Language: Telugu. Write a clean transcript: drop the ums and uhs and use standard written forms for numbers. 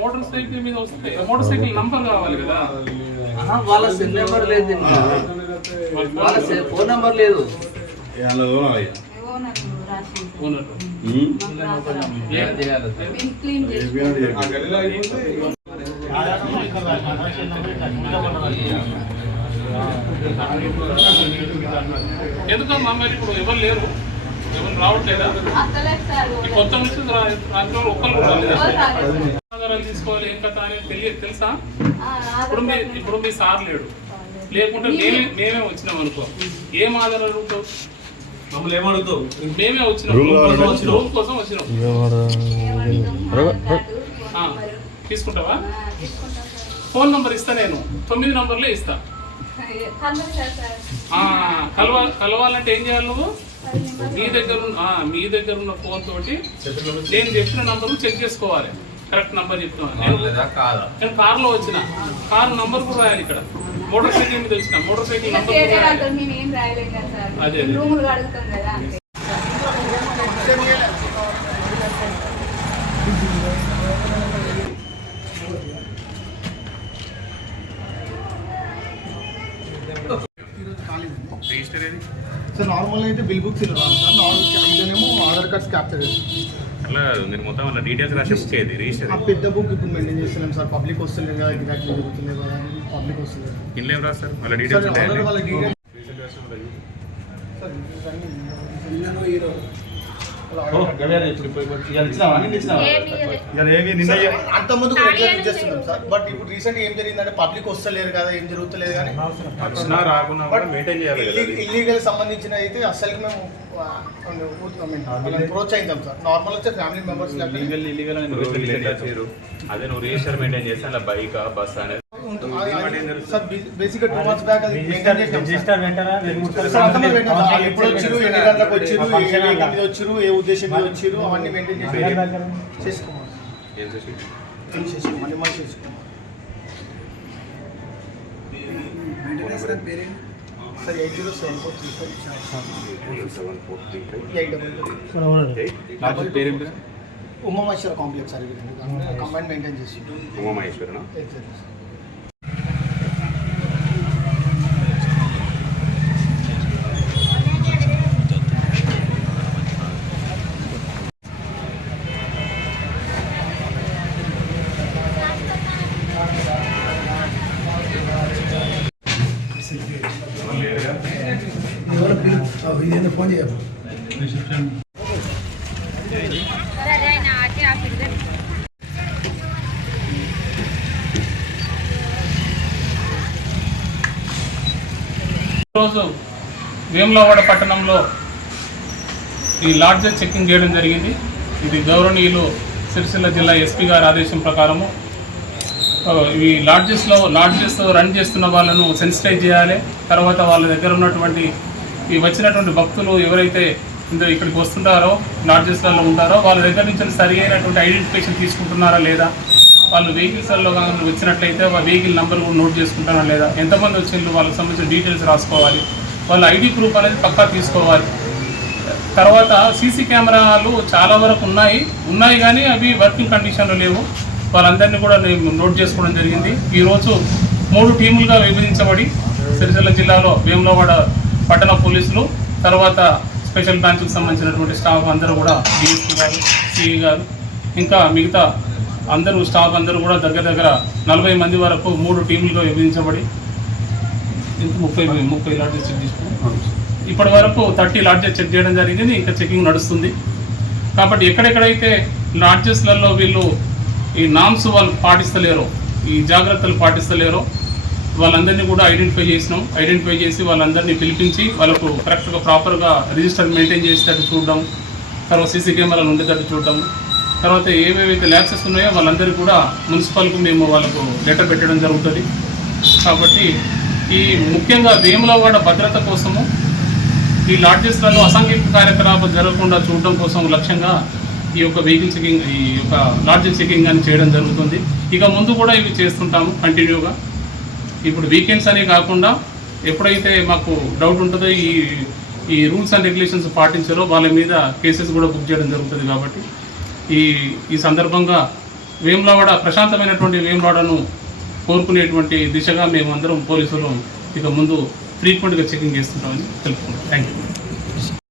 మోటార్ సైకిల్ మీద వస్తే మోటార్ సైకిల్ నంబర్ కావాలి కదా. వాళ్ళ సెల్ నెంబర్ లేదు, వాళ్ళ ఫోన్ నెంబర్ లేదు. ఎందుకమ్మా మరి ఇప్పుడు ఎవరు లేరు, ఎవరు రావట్లేదా? కొత్త నుంచి రాత్రి ఒక్కరు కూడా ఆధారాలు తీసుకోవాలి ఏం కథ అనేది తెలుసా? ఇప్పుడు మీ సార్ లేడు, లేకుంటే మేమే వచ్చినాం అనుకో, ఏం ఆధారాలు అడుగుతావు? మమ్మల్ని ఏమడుగుతావు? మేమే వచ్చినాం, రూమ్ కోసం వచ్చినాం. తీసుకుంటావా? ఫోన్ నంబర్ ఇస్తా, నేను 9 నంబర్లే ఇస్తా. కలవాలంటే ఏం చేయాలి? నువ్వు మీ దగ్గర ఉన్న ఫోన్ తోటి నేను చెప్పిన నంబర్ చెక్ చేసుకోవాలి, కరెక్ట్ నంబర్ చెప్తున్నాను. నేను కార్లో వచ్చిన, కార్ నంబర్ కూడా రాయాలి. ఇక్కడ మోటార్ సైకిల్ మీద వచ్చిన, మోటార్ సైకిల్ నంబర్ అదే సార్ నార్మల్గా అయితే బిల్ బుక్స్ ఇలా రాదు సార్, నార్మల్గా ఆధార్ కార్డ్స్ క్యాప్చర్ అట్లా మీరు మొత్తం అలా డీటెయిల్స్ రాసి బుక్ ఏది రిజిస్టర్? ఆ పెద్ద బుక్ ఇప్పుడు మెయింటైన్ చేస్తున్నాం సార్, పబ్లిక్ వస్తలేదు కదా, గిరాకీ జరుగుతుంది కదా, పబ్లిక్ వస్తలేదు. ఇంట్లో ఏం రాస్తారు వాళ్ళ డీటెయిల్స్? వాళ్ళ డీటెయిల్స్ అంత ముందు చేస్తున్నాం సార్, బట్ ఇప్పుడు రీసెంట్ ఏం జరిగిందంటే పబ్లిక్ వస్తలేరు కదా, ఏం జరుగుతలేదు కానీ ఇల్లీగల్ సంబంధించిన అయితే అసలు మేము ప్రోత్సహించాం సార్. నార్మల్ వచ్చే ఫ్యామిలీ మెంబర్స్ అదే నువ్వు రిజిస్టర్ మెయింటైన్ చేస్తే అలా బైక్ బస్ అనేది సార్ బేసిక్గా 2 months బ్యాక్ అది మెయింటైన్ చేసినాం. ఎప్పుడు వచ్చారు, ఎన్ని గంటలకు వచ్చారు, ఏ వచ్చారు, ఏ ఉద్దేశం మీద వచ్చారు, అవన్నీ మెయింటైన్ చేసుకోవాలి. మళ్ళీ మళ్ళీ చేసుకోవాలి sir. 807434 Umamaheshwara complex sir, combine maintain చేసి ఉమామహేశ్వర. ఫోన్ చేయాలి. ఈరోజు వేములవాడ పట్టణంలో ఈ లాడ్జెస్ చెకింగ్ చేయడం జరిగింది. ఇది గౌరవనీయులు సిరిసిల్ల జిల్లా ఎస్పీ గారి ఆదేశం ప్రకారము ఈ లాడ్జెస్ రన్ చేస్తున్న వాళ్ళను సెన్సిటైజ్ చేయాలి. తర్వాత వాళ్ళ దగ్గర ఉన్నటువంటి ఈ వచ్చినటువంటి భక్తులు ఎవరైతే ఇక్కడికి వస్తుంటారో, లాడ్జెస్లలో ఉంటారో, వాళ్ళ దగ్గర నుంచి సరి అయినటువంటి ఐడెంటిఫికేషన్ తీసుకుంటున్నారా లేదా, వాళ్ళు వెహికల్స్లో కానీ వచ్చినట్లయితే వెహికల్ నెంబర్ కూడా నోట్ చేసుకుంటారా లేదా, ఎంతమంది వచ్చిండ్రు, వాళ్ళకి సంబంధించిన డీటెయిల్స్ రాసుకోవాలి, వాళ్ళ ఐడి ప్రూఫ్ అనేది పక్కా తీసుకోవాలి. తర్వాత సీసీ కెమెరాలు చాలా వరకు ఉన్నాయి కానీ అవి వర్కింగ్ కండిషన్లో లేవు. వాళ్ళందరినీ కూడా నేను నోట్ చేసుకోవడం జరిగింది. ఈరోజు 3 టీములుగా విభజించబడి సిరిసిల్ల జిల్లాలో వేములవాడ పట్టణ పోలీసులు, తర్వాత స్పెషల్ బ్రాంచ్కి సంబంధించినటువంటి స్టాఫ్ అందరూ కూడా, డిఎస్పీ గారు, సిఈ గారు, ఇంకా మిగతా అందరూ స్టాఫ్ అందరూ కూడా దగ్గర 40 మంది వరకు 3 టీములుగా విభజించబడి 30 లాడ్జెస్ చెక్ చేసుకున్నాం. ఇప్పటి వరకు 30 లాడ్జెస్ చెక్ చేయడం జరిగింది, ఇంకా చెకింగ్ నడుస్తుంది. కాబట్టి ఎక్కడెక్కడైతే లాడ్జెస్లలో వీళ్ళు ఈ నామ్స్ వాళ్ళు పాటిస్తలేరో, ఈ జాగ్రత్తలు పాటిస్తలేరో, వాళ్ళందరినీ కూడా ఐడెంటిఫై చేసి వాళ్ళందరినీ పిలిపించి వాళ్ళకు కరెక్ట్గా ప్రాపర్గా రిజిస్టర్ మెయింటైన్ చేసేటట్టు చూడడం, తర్వాత సీసీ కెమెరాలు ఉండేటట్టు చూడడం, తర్వాత ఏవేవైతే ల్యాబ్సెస్ ఉన్నాయో వాళ్ళందరికీ కూడా మున్సిపల్కు మేము వాళ్ళకు లెటర్ పెట్టడం జరుగుతుంది. కాబట్టి ఈ ముఖ్యంగా వేములవాడ భద్రత కోసము ఈ లాడ్జెస్లలో అసాంఘిక కార్యకలాపాలు జరగకుండా చూడడం కోసం లక్ష్యంగా ఈ యొక్క వెహికల్ చెకింగ్, ఈ యొక్క లాడ్జెస్ చెకింగ్ అని చేయడం జరుగుతుంది. ఇక ముందు కూడా ఇవి చేస్తుంటాము కంటిన్యూగా. ఇప్పుడు వీకెండ్స్ అనే కాకుండా ఎప్పుడైతే మాకు డౌట్ ఉంటుందో ఈ రూల్స్ అండ్ రెగ్యులేషన్స్ పాటించారో వాళ్ళ మీద కేసెస్ కూడా బుక్ చేయడం జరుగుతుంది. కాబట్టి ఈ సందర్భంగా వేములవాడ ప్రశాంతమైనటువంటి వేములవాడను కోరుకునేటువంటి దిశగా మేమందరం పోలీసులు ఇక ముందు ఫ్రీక్వెంట్గా చెకింగ్ చేస్తుంటామని తెలుపుకుంటాం. Thank you.